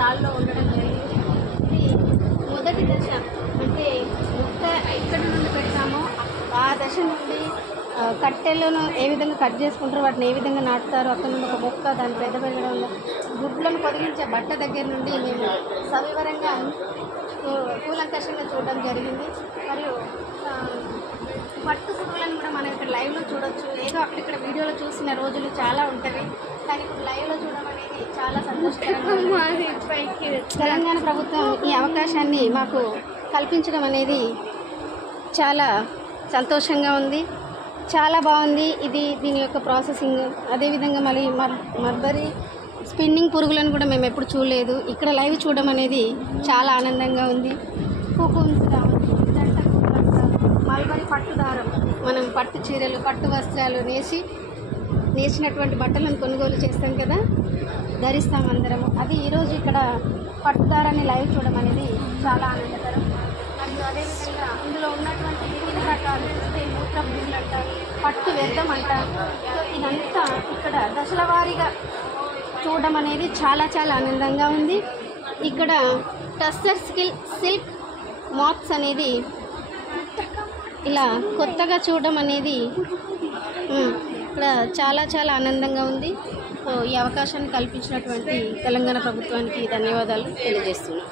స్టాల్లో ఉండడం జరిగింది. ఇది మొదటి దశ, అంటే ముక్క ఎక్కడి నుండి పెడతామో ఆ దశ నుండి కట్టెలను ఏ విధంగా కట్ చేసుకుంటారో, వాటిని ఏ విధంగా నాటుతారో, అక్కడ నుండి ఒక మొక్క దాన్ని పెద్ద పెరగడంలో గుడ్లను పొదిగించే బట్ట దగ్గర నుండి మేము సవివరంగా కూలంకషంగా చూడడం జరిగింది. మరియు పట్టు పురుగులను కూడా మనం ఇక్కడ లైవ్లో చూడొచ్చు. ఏదో అక్కడిక్కడ వీడియోలో చూసిన రోజులు చాలా ఉంటాయి, కానీ ఇప్పుడు లైవ్లో చూడడం అనేది చాలా సంతోషకరంగా. తెలంగాణ ప్రభుత్వం ఈ అవకాశాన్ని మాకు కల్పించడం అనేది చాలా సంతోషంగా ఉంది, చాలా బాగుంది. దీని యొక్క ప్రాసెసింగ్, అదేవిధంగా మళ్ళీ మల్బరీ స్పిన్నింగ్ పురుగులను కూడా మేము ఎప్పుడు చూడలేదు. ఇక్కడ లైవ్ చూడడం అనేది చాలా ఆనందంగా ఉంది. కోకోన్స్ కావచ్చు, మల్బరీ పట్టుదారం, మనం పట్టు చీరలు, పట్టు వస్త్రాలు నేసినటువంటి బట్టలను కొనుగోలు చేస్తాం కదా, ధరిస్తాం అందరము. అది ఈరోజు ఇక్కడ పట్టుదారాన్ని లైవ్ చూడడం అనేది చాలా ఆనందకరం. మరియు అదేవిధంగా ఇందులో ఉన్నటువంటి వివిధ రకాలు మూత్ర పురుగులు అంటారు, పట్టు వ్యర్థం అంటారు. సో ఇదంతా ఇక్కడ దశల వారీగా చూడడం అనేది చాలా చాలా ఆనందంగా ఉంది. ఇక్కడ టస్సర్ సిల్క్ మాత్స్ అనేది ఇలా కొత్తగా చూడడం అనేది ఇక్కడ చాలా చాలా ఆనందంగా ఉంది. సో ఈ అవకాశాన్ని కల్పించినటువంటి తెలంగాణ ప్రభుత్వానికి ధన్యవాదాలు తెలియజేస్తున్నాను.